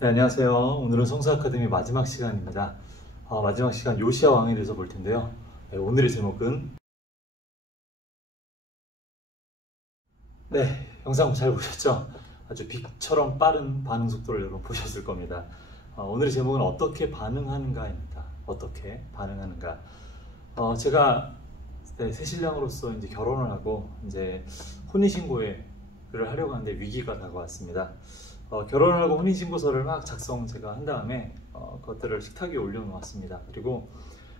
네, 안녕하세요. 오늘은 성서아카데미 마지막 시간입니다. 마지막 시간 요시야 왕에 대해서 볼 텐데요. 네, 오늘의 제목은 영상 잘 보셨죠? 아주 빛처럼 빠른 반응 속도를 여러분 보셨을 겁니다. 오늘의 제목은 어떻게 반응하는가입니다. 어떻게 반응하는가. 제가 새신랑으로서 이제 결혼을 하고 이제 혼인신고를 하려고 하는데 위기가 다가왔습니다. 결혼을 하고 혼인신고서를 막 제가 한 다음에 그것들을 식탁 위에 올려놓았습니다. 그리고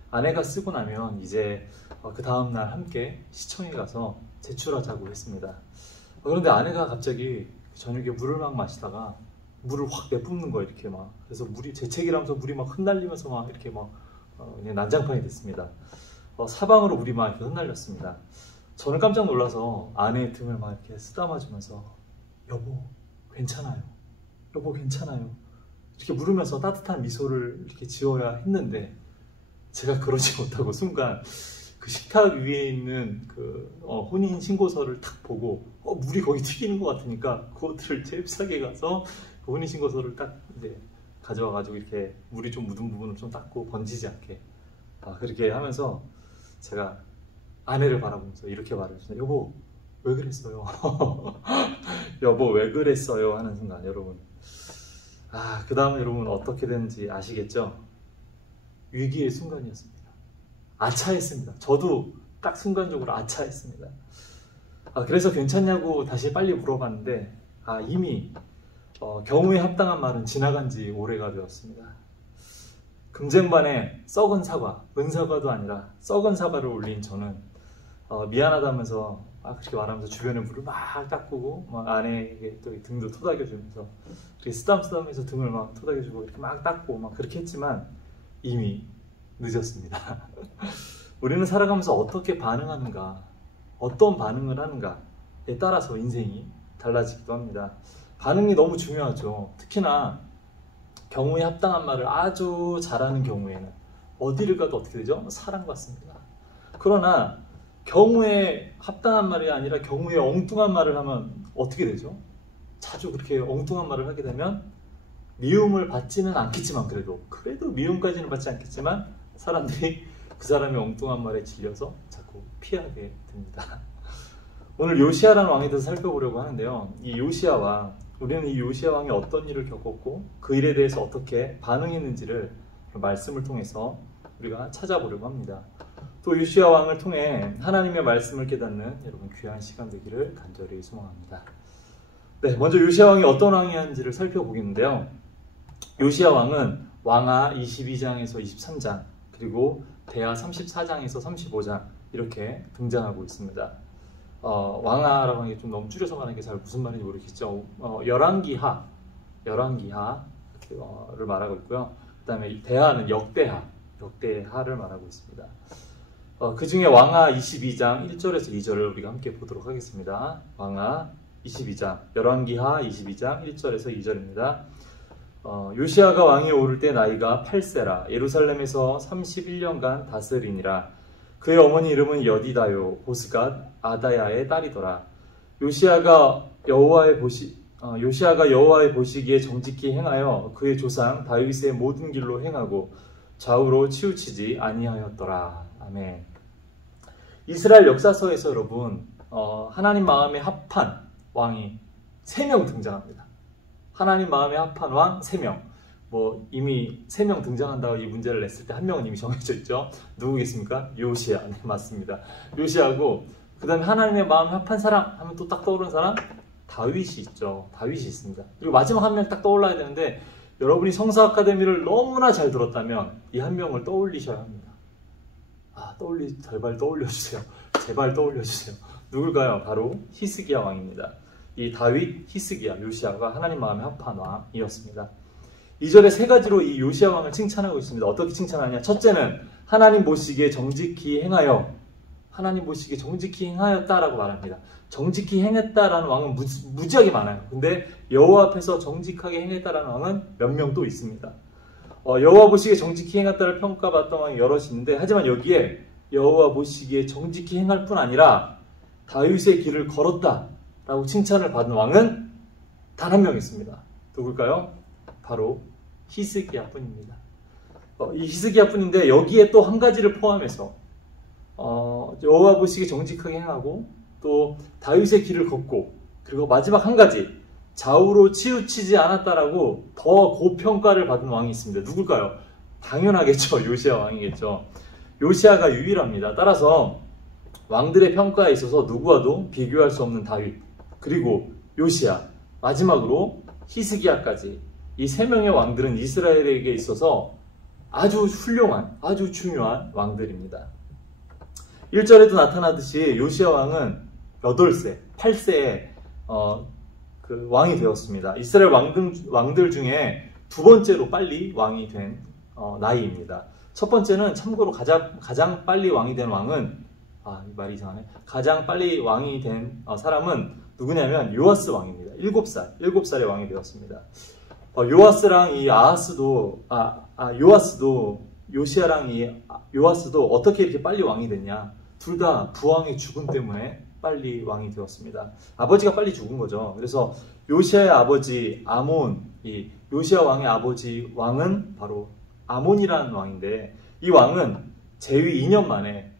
아내가 쓰고 나면 이제 그 다음날 함께 시청에 가서 제출하자고 했습니다. 그런데 아내가 갑자기 저녁에 물을 막 마시다가 물을 확 내뿜는 거예요. 이렇게 막. 그래서 물이 재채기라면서 물이 막 흩날리면서 막 이렇게 막 그냥 난장판이 됐습니다. 사방으로 물이 막 이렇게 흩날렸습니다. 저는 깜짝 놀라서 아내의 등을 막 이렇게 쓰다마주면서 여보 괜찮아요. 여보 괜찮아요. 이렇게 물으면서 따뜻한 미소를 이렇게 지어야 했는데 제가 그러지 못하고 순간 그 식탁 위에 있는 그 혼인 신고서를 딱 보고 물이 거기 튀기는 것 같으니까 그것들을 잽싸게 가서 그 혼인 신고서를 딱 이제 가져와 가지고 이렇게 물이 좀 묻은 부분을 좀 닦고 번지지 않게 그렇게 하면서 제가 아내를 바라보면서 이렇게 말했어요. 여보 왜 그랬어요? 여보 왜 그랬어요? 하는 순간 여러분 그 다음에 여러분 어떻게 되는지 아시겠죠? 위기의 순간이었습니다. 아차했습니다. 저도 딱 순간적으로 아차했습니다. 그래서 괜찮냐고 다시 빨리 물어봤는데 이미 경우에 합당한 말은 지나간 지 오래가 되었습니다. 금쟁반에 썩은 사과, 은사과도 아니라 썩은 사과를 올린 저는 미안하다면서 그렇게 말하면서 주변에 물을 막 닦고 막 아내에게 또 등도 토닥여주면서 이렇게 쓰담쓰담해서 등을 막 토닥여주고 이렇게 막 닦고 막 그렇게 했지만 이미 늦었습니다. 우리는 살아가면서 어떻게 반응하는가, 어떤 반응을 하는가에 따라서 인생이 달라지기도 합니다. 반응이 너무 중요하죠. 특히나 경우에 합당한 말을 아주 잘하는 경우에는 어디를 가도 어떻게 되죠? 사랑받습니다. 그러나 경우에 합당한 말이 아니라 경우에 엉뚱한 말을 하면 어떻게 되죠? 자주 그렇게 엉뚱한 말을 하게 되면 미움을 받지는 않겠지만 그래도 미움까지는 받지 않겠지만 사람들이 그 사람의 엉뚱한 말에 질려서 자꾸 피하게 됩니다. 오늘 요시야라는 왕에 대해서 살펴보려고 하는데요. 이 요시야 왕, 우리는 이 요시야 왕이 어떤 일을 겪었고 그 일에 대해서 어떻게 반응했는지를 말씀을 통해서 우리가 찾아보려고 합니다. 또 요시야 왕을 통해 하나님의 말씀을 깨닫는 여러분 귀한 시간 되기를 간절히 소망합니다. 먼저 요시야 왕이 어떤 왕이었는지를 살펴보겠는데요. 요시야 왕은 왕하 22장에서 23장 그리고 대하 34장에서 35장 이렇게 등장하고 있습니다. 왕하라고 하는 게 좀 너무 줄여서 말하는 게 잘 무슨 말인지 모르겠죠. 열왕기하를 말하고 있고요. 그 다음에 대하는 역대하를 말하고 있습니다. 그 중에 왕하 22장 1절에서 2절을 우리가 함께 보도록 하겠습니다. 왕하 22장, 열왕기하 22장 1절에서 2절입니다. 요시야가 왕에 오를 때 나이가 8세라 예루살렘에서 31년간 다스리니라. 그의 어머니 이름은 여디다요 보스갓 아다야의 딸이더라. 요시야가 여호와의 보시기에 정직히 행하여 그의 조상 다윗의 모든 길로 행하고 좌우로 치우치지 아니하였더라. 아멘. 이스라엘 역사서에서 여러분 하나님 마음에 합한 왕이 3명 등장합니다. 하나님 마음에 합한 왕 3명. 이미 3명 등장한다고 이 문제를 냈을 때 한 명은 이미 정해져 있죠. 누구겠습니까? 요시야. 네, 맞습니다. 요시야고 그 다음에 하나님의 마음에 합한 사람 하면 또 딱 떠오르는 사람 다윗이 있죠. 다윗이 있습니다. 그리고 마지막 한 명 딱 떠올라야 되는데 여러분이 성서 아카데미를 너무나 잘 들었다면 이 한 명을 떠올리셔야 합니다. 제발 떠올려주세요. 제발 떠올려주세요. 누굴까요? 바로 히스기야 왕입니다. 이 다윗, 히스기야, 요시야가 하나님 마음에 합한 왕이었습니다. 2절에 3가지로 이 요시야 왕을 칭찬하고 있습니다. 어떻게 칭찬하냐? 첫째는 하나님 보시기에 정직히 행하여 하나님 보시기에 정직히 행하였다라고 말합니다. 정직히 행했다라는 왕은 무지하게 많아요. 근데 여호와 앞에서 정직하게 행했다라는 왕은 몇 명 또 있습니다. 여호와 보시기에 정직히 행했다를 평가받던 왕이 여럿이 있는데 하지만 여기에 여호와 보시기에 정직히 행할 뿐 아니라 다윗의 길을 걸었다라고 칭찬을 받은 왕은 단 한 명 있습니다. 누굴까요? 바로 히스기야뿐입니다. 이 히스기야뿐인데 여기에 또 한 가지를 포함해서 여호와 보시기에 정직하게 행하고 또 다윗의 길을 걷고 그리고 마지막 한 가지 좌우로 치우치지 않았다라고 더 고평가를 받은 왕이 있습니다. 누굴까요? 당연하겠죠. 요시야 왕이겠죠. 요시야가 유일합니다. 따라서 왕들의 평가에 있어서 누구와도 비교할 수 없는 다윗 그리고 요시야 마지막으로 히스기야까지 이 세 명의 왕들은 이스라엘에게 있어서 아주 훌륭한 아주 중요한 왕들입니다. 1절에도 나타나듯이 요시야 왕은 8세, 8세에 그 왕이 되었습니다. 이스라엘 왕들 중에 두 번째로 빨리 왕이 된 나이입니다. 첫 번째는 참고로 가장 빨리 왕이 된 왕은 이 말이 이상하네. 가장 빨리 왕이 된 사람은 누구냐면 요아스 왕입니다. 7살의 왕이 되었습니다. 요아스랑 이 아하스도 요아스도 어떻게 이렇게 빨리 왕이 됐냐? 둘 다 부왕의 죽음 때문에 빨리 왕이 되었습니다. 아버지가 빨리 죽은 거죠. 그래서 요시야의 아버지 아몬, 이 요시야 왕의 아버지 왕은 바로 아몬이라는 왕인데 이 왕은 재위 2년 만에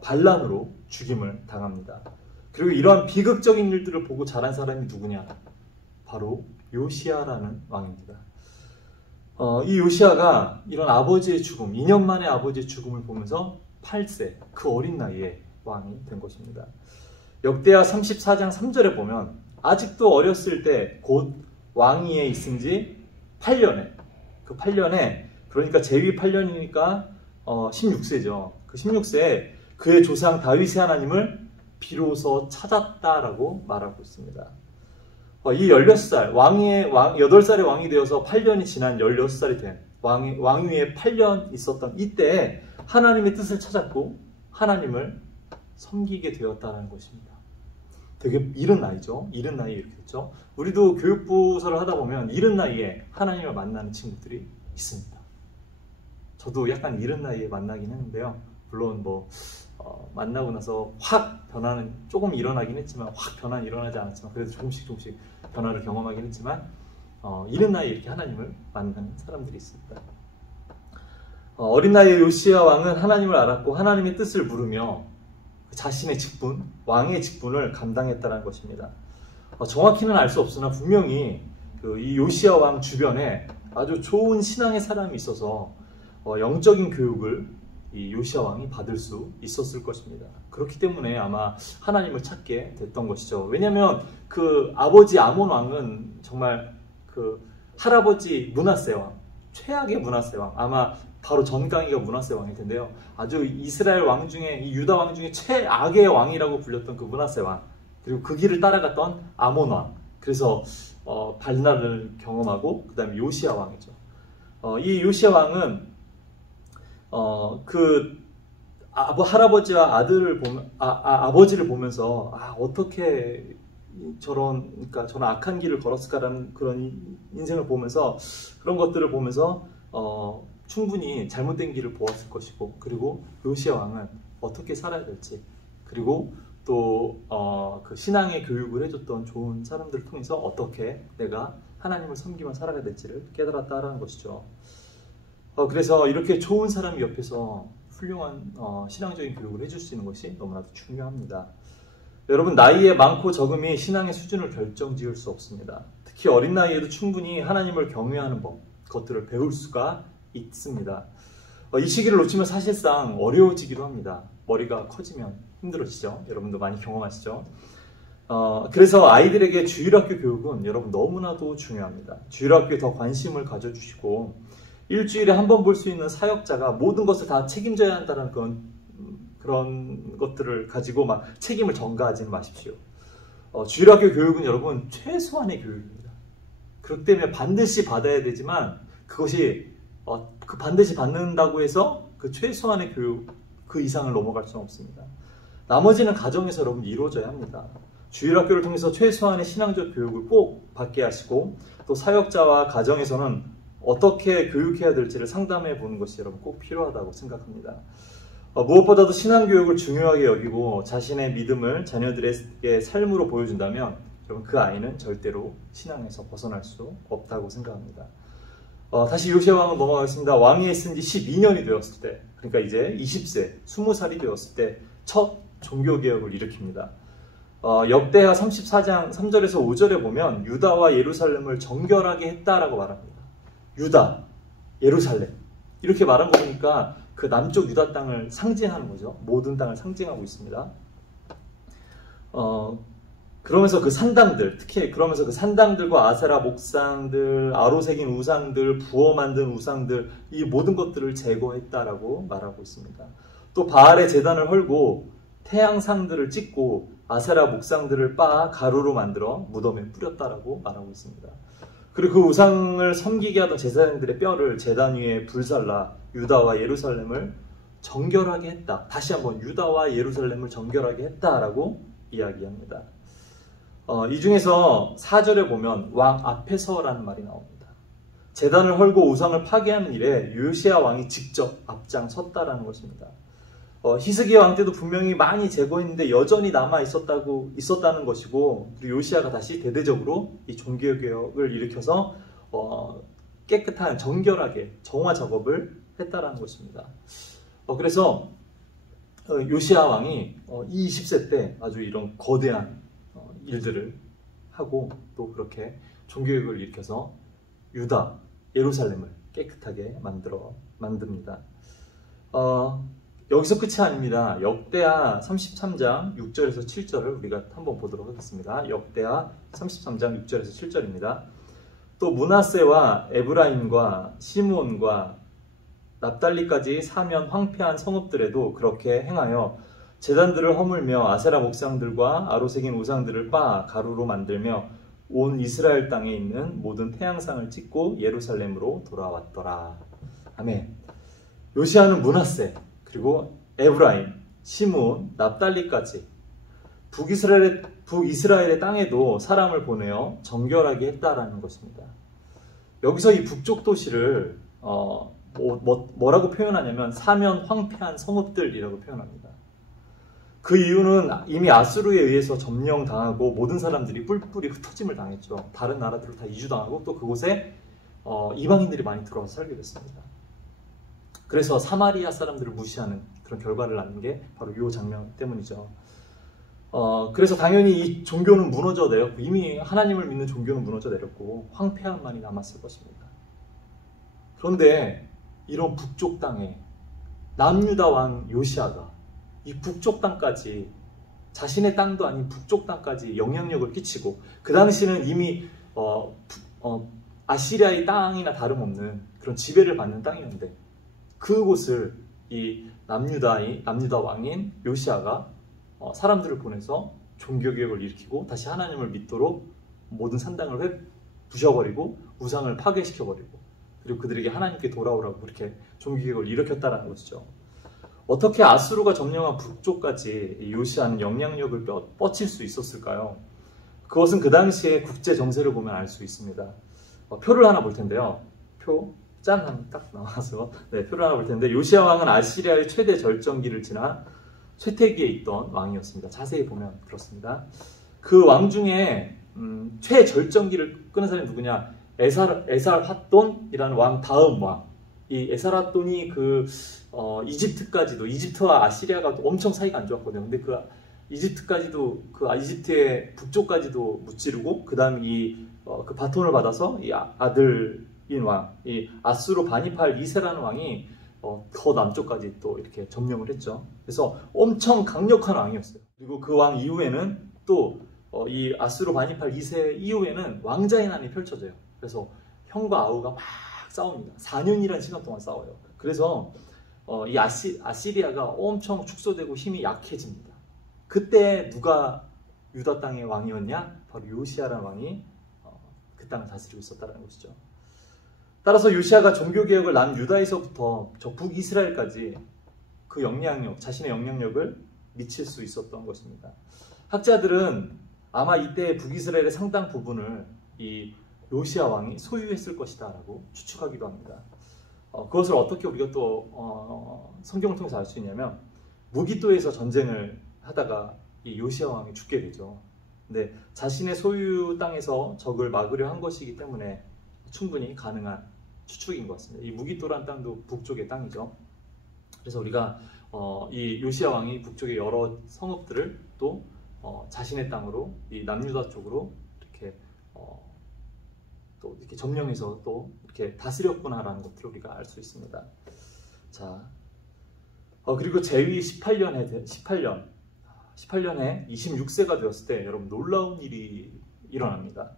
반란으로 죽임을 당합니다. 그리고 이러한 비극적인 일들을 보고 자란 사람이 누구냐? 바로 요시야라는 왕입니다. 이 요시야가 이런 아버지의 죽음, 2년 만에 아버지의 죽음을 보면서 8세, 그 어린 나이에 왕이 된 것입니다. 역대하 34장 3절에 보면 아직도 어렸을 때 곧 왕위에 있은 지 8년에 그 8년에 그러니까 재위 8년이니까 16세죠. 그 16세에 그의 조상 다윗의 하나님을 비로소 찾았다라고 말하고 있습니다. 이 16살, 8살의 왕이 되어서 8년이 지난 16살이 된 왕위에 8년 있었던 이때에 하나님의 뜻을 찾았고 하나님을 섬기게 되었다는 것입니다. 되게 이른 나이죠. 이른 나이에 이렇게 됐죠. 우리도 교육부서를 하다 보면 이른 나이에 하나님을 만나는 친구들이 있습니다. 저도 약간 이른 나이에 만나긴 했는데요. 물론 만나고 나서 확 변화는 조금 일어나긴 했지만 확 변화는 일어나지 않았지만 그래도 조금씩 변화를 경험하긴 했지만 이른 나이에 이렇게 하나님을 만나는 사람들이 있습니다. 어린 나이에 요시야 왕은 하나님을 알았고 하나님의 뜻을 물으며 자신의 직분, 왕의 직분을 감당했다는 것입니다. 정확히는 알 수 없으나 분명히 이 요시야 왕 주변에 아주 좋은 신앙의 사람이 있어서 영적인 교육을 이 요시야 왕이 받을 수 있었을 것입니다. 그렇기 때문에 아마 하나님을 찾게 됐던 것이죠. 왜냐하면 그 아버지 아몬 왕은 정말 그 할아버지 므낫세 왕, 최악의 므낫세 왕, 아마 바로 전강이가 므낫세 왕일 텐데요. 아주 이스라엘 왕 중에 이 유다 왕 중에 최악의 왕이라고 불렸던 그 므낫세 왕, 그리고 그 길을 따라갔던 아몬 왕. 그래서 반란을 경험하고 그 다음에 요시야 왕이죠. 이 요시야 왕은 그 할아버지와 아들을 보면 아버지를 보면서 어떻게 저런 악한 길을 걸었을까라는 그런 인생을 보면서 그런 것들을 보면서 충분히 잘못된 길을 보았을 것이고 그리고 요시야 왕은 어떻게 살아야 될지 그리고 또 그 신앙의 교육을 해줬던 좋은 사람들을 통해서 어떻게 내가 하나님을 섬기며 살아가야 될지를 깨달았다라는 것이죠. 그래서 이렇게 좋은 사람이 옆에서 훌륭한 신앙적인 교육을 해줄 수 있는 것이 너무나도 중요합니다. 여러분, 나이의 많고 적음이 신앙의 수준을 결정지을 수 없습니다. 특히 어린 나이에도 충분히 하나님을 경외하는 법, 그것들을 배울 수가 있습니다. 이 시기를 놓치면 사실상 어려워지기도 합니다. 머리가 커지면 힘들어지죠. 여러분도 많이 경험하시죠. 그래서 아이들에게 주일학교 교육은 여러분 너무나도 중요합니다. 주일학교에 더 관심을 가져주시고 일주일에 한 번 볼 수 있는 사역자가 모든 것을 다 책임져야 한다는 그런 것들을 가지고 막 책임을 전가하지 마십시오. 주일학교 교육은 여러분 최소한의 교육입니다. 그렇기 때문에 반드시 받아야 되지만 그것이 그 반드시 받는다고 해서 그 최소한의 교육 그 이상을 넘어갈 수는 없습니다. 나머지는 가정에서 여러분 이루어져야 합니다. 주일학교를 통해서 최소한의 신앙적 교육을 꼭 받게 하시고 또 사역자와 가정에서는 어떻게 교육해야 될지를 상담해 보는 것이 여러분 꼭 필요하다고 생각합니다. 무엇보다도 신앙교육을 중요하게 여기고 자신의 믿음을 자녀들의 삶으로 보여준다면 여러분 그 아이는 절대로 신앙에서 벗어날 수 없다고 생각합니다. 다시 요시아 왕은 넘어가겠습니다. 왕위에 쓴 지 12년이 되었을 때, 그러니까 이제 20세, 20살이 되었을 때 첫 종교개혁을 일으킵니다. 역대하 34장 3절에서 5절에 보면 유다와 예루살렘을 정결하게 했다라고 말합니다. 유다, 예루살렘 이렇게 말한 거 보니까 그 남쪽 유다 땅을 상징하는 거죠. 모든 땅을 상징하고 있습니다. 그러면서 그 산당들, 특히 그러면서 그 산당들과 아세라 목상들, 아로 새긴 우상들, 부어 만든 우상들, 이 모든 것들을 제거했다라고 말하고 있습니다. 또 바알의 제단을 헐고 태양상들을 찍고 아세라 목상들을 빻아 가루로 만들어 무덤에 뿌렸다라고 말하고 있습니다. 그리고 그 우상을 섬기게 하던 제사장들의 뼈를 제단 위에 불살라 유다와 예루살렘을 정결하게 했다. 다시 한번 유다와 예루살렘을 정결하게 했다라고 이야기합니다. 이 중에서 4절에 보면 왕 앞에서라는 말이 나옵니다. 제단을 헐고 우상을 파괴하는 일에 요시야 왕이 직접 앞장섰다라는 것입니다. 히스기야 왕 때도 분명히 많이 제거했는데 여전히 남아 있었다는 것이고, 그리고 요시야가 다시 대대적으로 이 종교개혁을 일으켜서 깨끗한 정결하게 정화 작업을 했다라는 것입니다. 그래서 요시야 왕이 이 20세 때 아주 이런 거대한 일들을 하고 또 그렇게 종교개혁을 일으켜서 유다, 예루살렘을 깨끗하게 만듭니다. 여기서 끝이 아닙니다. 역대하 33장 6절에서 7절을 우리가 한번 보도록 하겠습니다. 역대하 33장 6절에서 7절입니다. 또 므낫세와 에브라임과 시므온과 납달리까지 사면 황폐한 성읍들에도 그렇게 행하여 제단들을 허물며 아세라 목상들과 아로 새긴 우상들을 빻아 가루로 만들며 온 이스라엘 땅에 있는 모든 태양상을 찍고 예루살렘으로 돌아왔더라. 아멘. 요시야는 므낫세, 그리고 에브라임, 시므온, 납달리까지 북이스라엘의 땅에도 사람을 보내어 정결하게 했다라는 것입니다. 여기서 이 북쪽 도시를 뭐라고 표현하냐면 사면 황폐한 성읍들이라고 표현합니다. 그 이유는 이미 아수르에 의해서 점령당하고 모든 사람들이 뿔뿔이 흩어짐을 당했죠. 다른 나라들로 다 이주당하고 또 그곳에 이방인들이 많이 들어와서 살게 됐습니다. 그래서 사마리아 사람들을 무시하는 그런 결과를 낳는 게 바로 이 장면 때문이죠. 그래서 당연히 이 종교는 무너져 내렸고, 이미 하나님을 믿는 종교는 무너져 내렸고 황폐함만이 남았을 것입니다. 그런데 이런 북쪽 땅에 남유다 왕 요시야가 이 북쪽 땅까지, 자신의 땅도 아닌 북쪽 땅까지 영향력을 끼치고, 그 당시는 이미 아시리아의 땅이나 다름없는 그런 지배를 받는 땅이었는데 그곳을 이 남유다 왕인 요시야가 사람들을 보내서 종교개혁을 일으키고 다시 하나님을 믿도록 모든 산당을 부셔버리고 우상을 파괴시켜버리고, 그리고 그들에게 하나님께 돌아오라고 그렇게 종교개혁을 일으켰다는 것이죠. 어떻게 아수르가 점령한 북쪽까지 요시야는 영향력을 뻗칠 수 있었을까요? 그것은 그 당시의 국제 정세를 보면 알 수 있습니다. 표를 하나 볼 텐데요. 짠 하면 딱 나와서 표를 하나 볼 텐데, 요시야 왕은 아시리아의 최대 절정기를 지나 쇠퇴기에 있던 왕이었습니다. 자세히 보면 그렇습니다. 그 왕 중에 최절정기를 끄는 사람이 누구냐? 에살핫돈이라는 왕 다음 왕. 이 에살핫돈이 이집트까지도, 이집트와 아시리아가 엄청 사이가 안 좋았거든요. 근데 그 이집트까지도, 이집트의 북쪽까지도 무찌르고, 그 다음 그 바톤을 받아서 이 아들인 왕, 이 아수르 바니팔 2세라는 왕이 더 남쪽까지 또 이렇게 점령을 했죠. 그래서 엄청 강력한 왕이었어요. 그리고 그 왕 이후에는 또 이 아수르 바니팔 2세 이후에는 왕자의 난이 펼쳐져요. 그래서 형과 아우가 막 싸웁니다. 4년이라는 시간 동안 싸워요. 그래서 이 아시리아가 엄청 축소되고 힘이 약해집니다. 그때 누가 유다 땅의 왕이었냐? 바로 요시야라는 왕이 그 땅을 다스리고 있었다는 것이죠. 따라서 요시야가 종교개혁을 남유다에서부터 저 북이스라엘까지 그 자신의 영향력을 미칠 수 있었던 것입니다. 학자들은 아마 이때 북이스라엘의 상당 부분을 이 요시야 왕이 소유했을 것이다 라고 추측하기도 합니다. 그것을 어떻게 우리가 또 성경을 통해서 알 수 있냐면, 무기또에서 전쟁을 하다가 이 요시야 왕이 죽게 되죠. 근데 자신의 소유 땅에서 적을 막으려 한 것이기 때문에 충분히 가능한 추측인 것 같습니다. 이 무깃도란 땅도 북쪽의 땅이죠. 그래서 우리가 이 요시야 왕이 북쪽의 여러 성읍들을 또 자신의 땅으로 이 남유다 쪽으로 이렇게 또 이렇게 점령해서 또 이렇게 다스렸구나라는 것들을 우리가 알 수 있습니다. 자, 그리고 제위 18년에 26세가 되었을 때 여러분 놀라운 일이 일어납니다.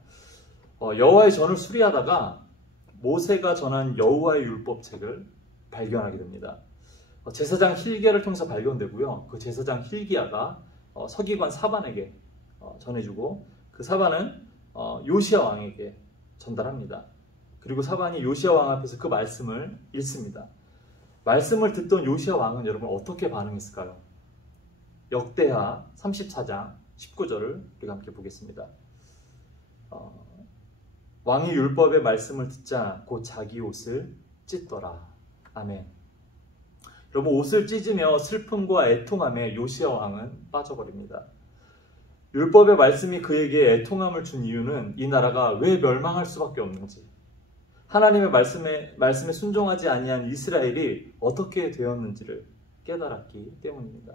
여호와의 전을 수리하다가 모세가 전한 여호와의 율법책을 발견하게 됩니다. 제사장 힐기야를 통해서 발견되고요. 그 제사장 힐기야가 서기관 사반에게 전해주고 그 사반은 요시야 왕에게 전달합니다. 그리고 사반이 요시야 왕 앞에서 그 말씀을 읽습니다. 말씀을 듣던 요시야 왕은 여러분 어떻게 반응했을까요? 역대하 34장 19절을 우리가 함께 보겠습니다. 왕이 율법의 말씀을 듣자 곧 자기 옷을 찢더라. 아멘. 여러분, 옷을 찢으며 슬픔과 애통함에 요시야 왕은 빠져버립니다. 율법의 말씀이 그에게 애통함을 준 이유는 이 나라가 왜 멸망할 수밖에 없는지, 하나님의 말씀에 순종하지 아니한 이스라엘이 어떻게 되었는지를 깨달았기 때문입니다.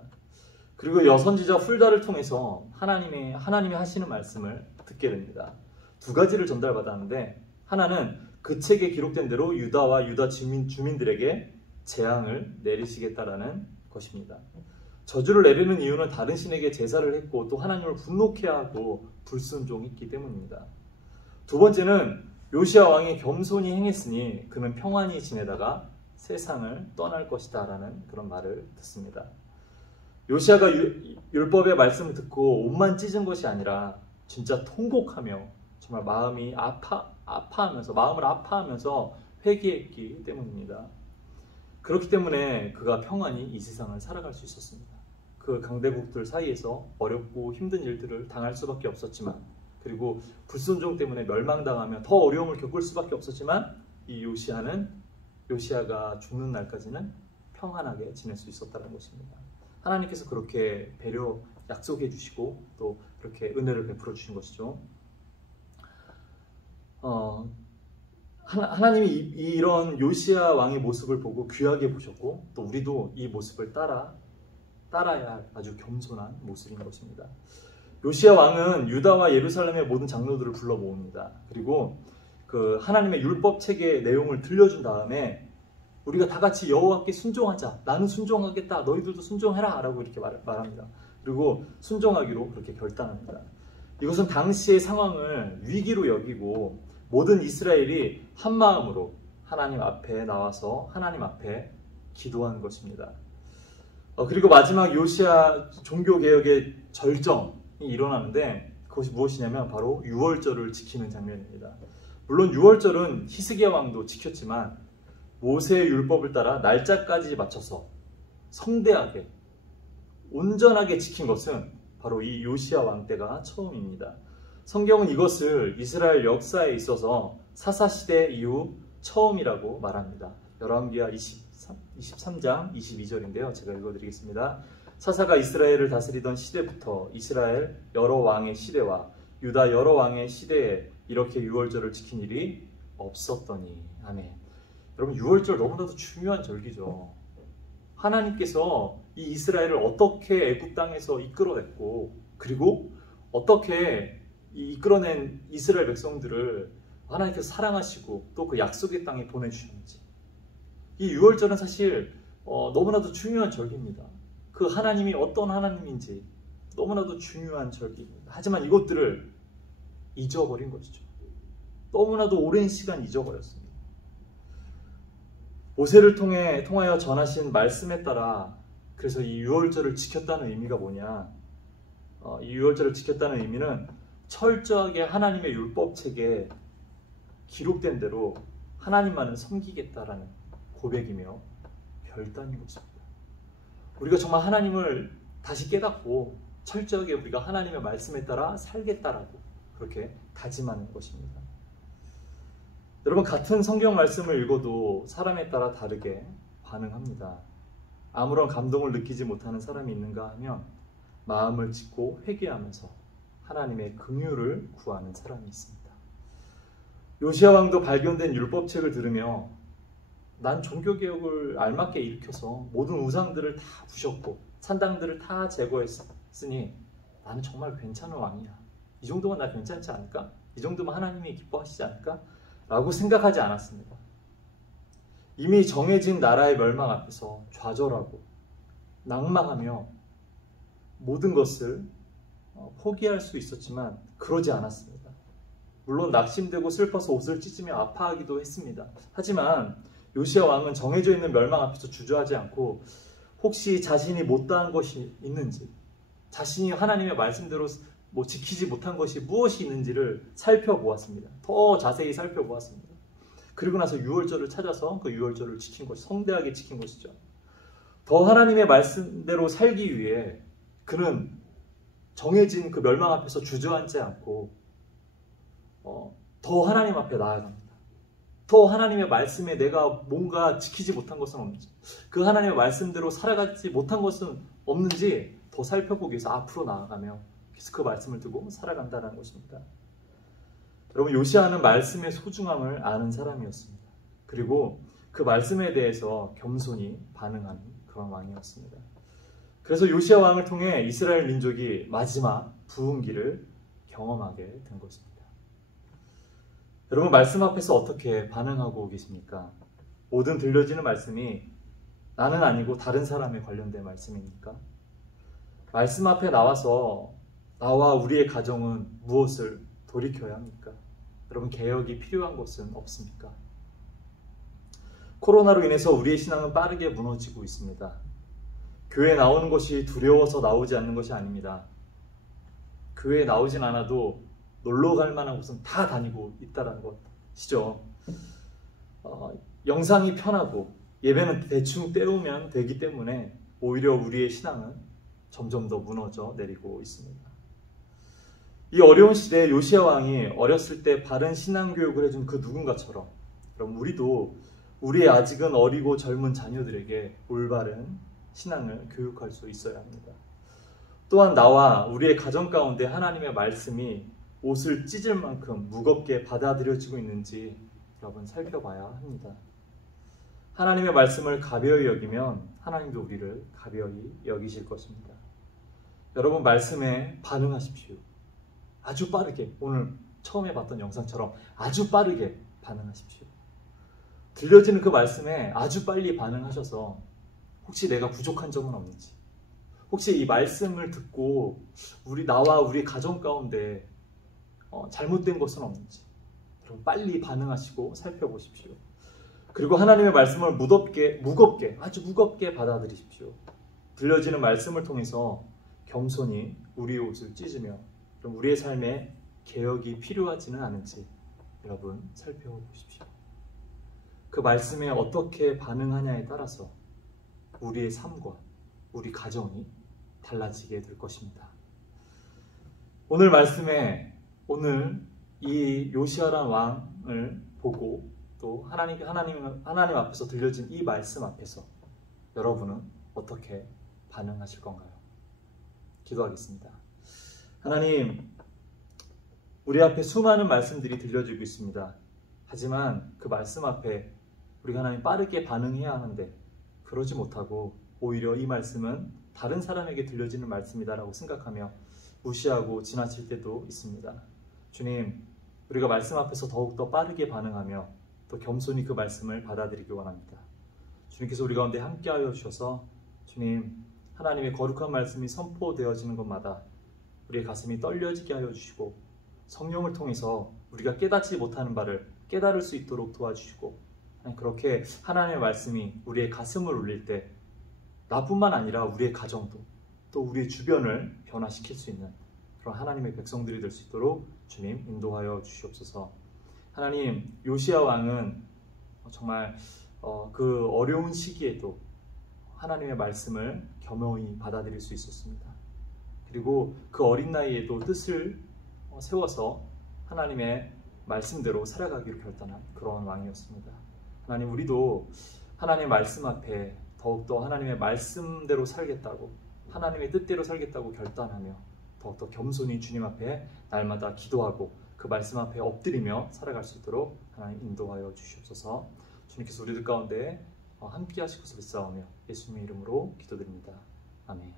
그리고 여선지자 훌다를 통해서 하나님이 하시는 말씀을 듣게 됩니다. 두 가지를 전달받았는데, 하나는 그 책에 기록된 대로 유다와 유다 주민들에게 재앙을 내리시겠다라는 것입니다. 저주를 내리는 이유는 다른 신에게 제사를 했고 또 하나님을 분노케 하고 불순종했기 때문입니다. 두 번째는 요시야 왕이 겸손히 행했으니 그는 평안히 지내다가 세상을 떠날 것이다 라는 그런 말을 듣습니다. 요시야가 율법의 말씀을 듣고 옷만 찢은 것이 아니라 진짜 통곡하며 정말 마음을 아파하면서 회개했기 때문입니다. 그렇기 때문에 그가 평안히 이 세상을 살아갈 수 있었습니다. 그 강대국들 사이에서 어렵고 힘든 일들을 당할 수밖에 없었지만, 그리고 불순종 때문에 멸망당하며 더 어려움을 겪을 수밖에 없었지만, 이 요시야가 죽는 날까지는 평안하게 지낼 수 있었다는 것입니다. 하나님께서 그렇게 약속해 주시고 또 그렇게 은혜를 베풀어 주신 것이죠. 하나님이 이런 요시야 왕의 모습을 보고 귀하게 보셨고 또 우리도 이 모습을 따라야 할 아주 겸손한 모습인 것입니다. 요시야 왕은 유다와 예루살렘의 모든 장로들을 불러 모읍니다. 그리고 그 하나님의 율법 책의 내용을 들려준 다음에 우리가 다 같이 여호와께 순종하자. 나는 순종하겠다. 너희들도 순종해라. 라고 이렇게 말합니다. 그리고 순종하기로 그렇게 결단합니다. 이것은 당시의 상황을 위기로 여기고 모든 이스라엘이 한 마음으로 하나님 앞에 나와서 하나님 앞에 기도한 것입니다. 그리고 마지막 요시야 종교개혁의 절정이 일어나는데 그것이 무엇이냐면 바로 유월절을 지키는 장면입니다. 물론 유월절은 히스기야 왕도 지켰지만 모세의 율법을 따라 날짜까지 맞춰서 성대하게 온전하게 지킨 것은 바로 이 요시야 왕 때가 처음입니다. 성경은 이것을 이스라엘 역사에 있어서 사사시대 이후 처음이라고 말합니다. 열왕기하 23장 22절인데요. 제가 읽어드리겠습니다. 사사가 이스라엘을 다스리던 시대부터 이스라엘 여러 왕의 시대와 유다 여러 왕의 시대에 이렇게 유월절을 지킨 일이 없었더니. 아멘. 여러분, 유월절 너무나도 중요한 절기죠. 하나님께서 이 이스라엘을 어떻게 애굽 땅에서 이끌어냈고 그리고 어떻게 이끌어낸 이스라엘 백성들을 하나님께서 사랑하시고 또 그 약속의 땅에 보내주셨는지, 이 유월절은 사실 너무나도 중요한 절기입니다. 그 하나님이 어떤 하나님인지 너무나도 중요한 절기입니다. 하지만 이것들을 잊어버린 것이죠. 너무나도 오랜 시간 잊어버렸습니다. 모세를 통하여 전하신 말씀에 따라 그래서 이 유월절을 지켰다는 의미가 뭐냐? 이 유월절을 지켰다는 의미는 철저하게 하나님의 율법책에 기록된 대로 하나님만을 섬기겠다라는 고백이며 결단인 것입니다. 우리가 정말 하나님을 다시 깨닫고 철저하게 우리가 하나님의 말씀에 따라 살겠다라고 그렇게 다짐하는 것입니다. 여러분, 같은 성경 말씀을 읽어도 사람에 따라 다르게 반응합니다. 아무런 감동을 느끼지 못하는 사람이 있는가 하면 마음을 찢고 회개하면서 하나님의 긍휼을 구하는 사람이 있습니다. 요시야 왕도 발견된 율법책을 들으며 난 종교개혁을 알맞게 일으켜서 모든 우상들을 다 부셨고 산당들을 다 제거했으니 나는 정말 괜찮은 왕이야. 이 정도면 나 괜찮지 않을까? 이 정도면 하나님이 기뻐하시지 않을까? 라고 생각하지 않았습니다. 이미 정해진 나라의 멸망 앞에서 좌절하고 낙망하며 모든 것을 포기할 수 있었지만 그러지 않았습니다. 물론 낙심되고 슬퍼서 옷을 찢으며 아파하기도 했습니다. 하지만 요시야 왕은 정해져 있는 멸망 앞에서 주저하지 않고 혹시 자신이 못다한 것이 있는지, 자신이 하나님의 말씀대로 지키지 못한 것이 무엇이 있는지를 살펴보았습니다. 더 자세히 살펴보았습니다. 그리고 나서 유월절을 찾아서 그 유월절을 지킨 것이 성대하게 지킨 것이죠. 더 하나님의 말씀대로 살기 위해 그는 정해진 그 멸망 앞에서 주저앉지 않고 더 하나님 앞에 나아갑니다. 더 하나님의 말씀에 내가 뭔가 지키지 못한 것은 없는지, 그 하나님의 말씀대로 살아가지 못한 것은 없는지 더 살펴보기 위해서 앞으로 나아가며 계속 그 말씀을 두고 살아간다는 것입니다. 여러분, 요시야는 말씀의 소중함을 아는 사람이었습니다. 그리고 그 말씀에 대해서 겸손히 반응하는 그런 왕이었습니다. 그래서 요시야 왕을 통해 이스라엘 민족이 마지막 부흥기를 경험하게 된 것입니다. 여러분, 말씀 앞에서 어떻게 반응하고 계십니까? 모든 들려지는 말씀이 나는 아니고 다른 사람에 관련된 말씀입니까? 말씀 앞에 나와서 나와 우리의 가정은 무엇을 돌이켜야 합니까? 여러분, 개혁이 필요한 것은 없습니까? 코로나로 인해서 우리의 신앙은 빠르게 무너지고 있습니다. 교회에 나오는 것이 두려워서 나오지 않는 것이 아닙니다. 교회에 나오진 않아도 놀러 갈 만한 곳은 다 다니고 있다는 것이죠. 영상이 편하고 예배는 대충 때우면 되기 때문에 오히려 우리의 신앙은 점점 더 무너져 내리고 있습니다. 이 어려운 시대에 요시야 왕이 어렸을 때 바른 신앙교육을 해준 그 누군가처럼 그럼 우리도 우리의 아직은 어리고 젊은 자녀들에게 올바른 신앙을 교육할 수 있어야 합니다. 또한 나와 우리의 가정 가운데 하나님의 말씀이 옷을 찢을 만큼 무겁게 받아들여지고 있는지 여러분 살펴봐야 합니다. 하나님의 말씀을 가벼이 여기면 하나님도 우리를 가벼이 여기실 것입니다. 여러분, 말씀에 반응하십시오. 아주 빠르게, 오늘 처음에 봤던 영상처럼 아주 빠르게 반응하십시오. 들려지는 그 말씀에 아주 빨리 반응하셔서 혹시 내가 부족한 점은 없는지, 혹시 이 말씀을 듣고 나와 우리 가정 가운데 잘못된 것은 없는지 그럼 빨리 반응하시고 살펴보십시오. 그리고 하나님의 말씀을 무겁게 아주 무겁게 받아들이십시오. 들려지는 말씀을 통해서 겸손히 우리의 옷을 찢으며 그럼 우리의 삶에 개혁이 필요하지는 않은지 여러분 살펴보십시오. 그 말씀에 어떻게 반응하냐에 따라서 우리의 삶과 우리 가정이 달라지게 될 것입니다. 오늘 말씀에 오늘 이 요시야라는 왕을 보고 또 하나님 앞에서 들려진 이 말씀 앞에서 여러분은 어떻게 반응하실 건가요? 기도하겠습니다. 하나님, 우리 앞에 수많은 말씀들이 들려지고 있습니다. 하지만 그 말씀 앞에 우리가 하나님 빠르게 반응해야 하는데 그러지 못하고 오히려 이 말씀은 다른 사람에게 들려지는 말씀이다라고 생각하며 무시하고 지나칠 때도 있습니다. 주님, 우리가 말씀 앞에서 더욱더 빠르게 반응하며 또 겸손히 그 말씀을 받아들이기 원합니다. 주님께서 우리 가운데 함께하여 주셔서 주님, 하나님의 거룩한 말씀이 선포되어지는 것마다 우리의 가슴이 떨려지게 하여 주시고 성령을 통해서 우리가 깨닫지 못하는 바를 깨달을 수 있도록 도와주시고 그렇게 하나님의 말씀이 우리의 가슴을 울릴 때 나뿐만 아니라 우리의 가정도 또 우리의 주변을 변화시킬 수 있는 그런 하나님의 백성들이 될 수 있도록 주님 인도하여 주시옵소서. 하나님, 요시야 왕은 정말 그 어려운 시기에도 하나님의 말씀을 겸허히 받아들일 수 있었습니다. 그리고 그 어린 나이에도 뜻을 세워서 하나님의 말씀대로 살아가기로 결단한 그런 왕이었습니다. 하나님, 우리도 하나님의 말씀 앞에 더욱더 하나님의 말씀대로 살겠다고, 하나님의 뜻대로 살겠다고 결단하며 더욱더 겸손히 주님 앞에 날마다 기도하고 그 말씀 앞에 엎드리며 살아갈 수 있도록 하나님 인도하여 주시옵소서. 주님께서 우리들 가운데 함께 하실 것을 믿사오며 예수님의 이름으로 기도드립니다. 아멘.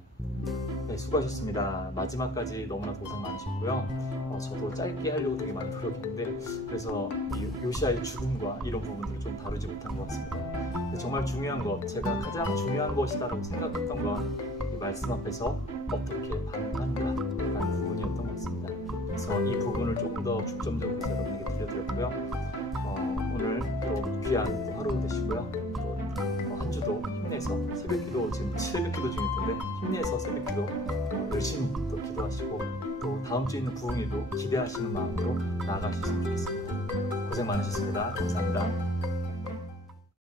네, 수고하셨습니다. 마지막까지 너무나 고생 많으셨고요. 저도 짧게 하려고 되게 많이 노력했는데 그래서 이 요시아의 죽음과 이런 부분들을 좀 다루지 못한 것 같습니다. 근데 정말 중요한 것, 제가 가장 중요한 것이다라고 생각했던 건 이 말씀 앞에서 어떻게 반응하는가라는 부분이었던 것 같습니다. 그래서 이 부분을 조금 더 중점적으로 여러분에게 들려드렸고요. 오늘 또 귀한 또 하루 되시고요. 또 한 주도 힘내서 새벽기도, 지금 새벽기도 중일 텐데 힘내서 새벽기도 열심히 또 기도하시고 또 다음 주에 있는 부흥회도 기대하시는 마음으로 나아가셨으면 좋겠습니다. 고생 많으셨습니다. 감사합니다.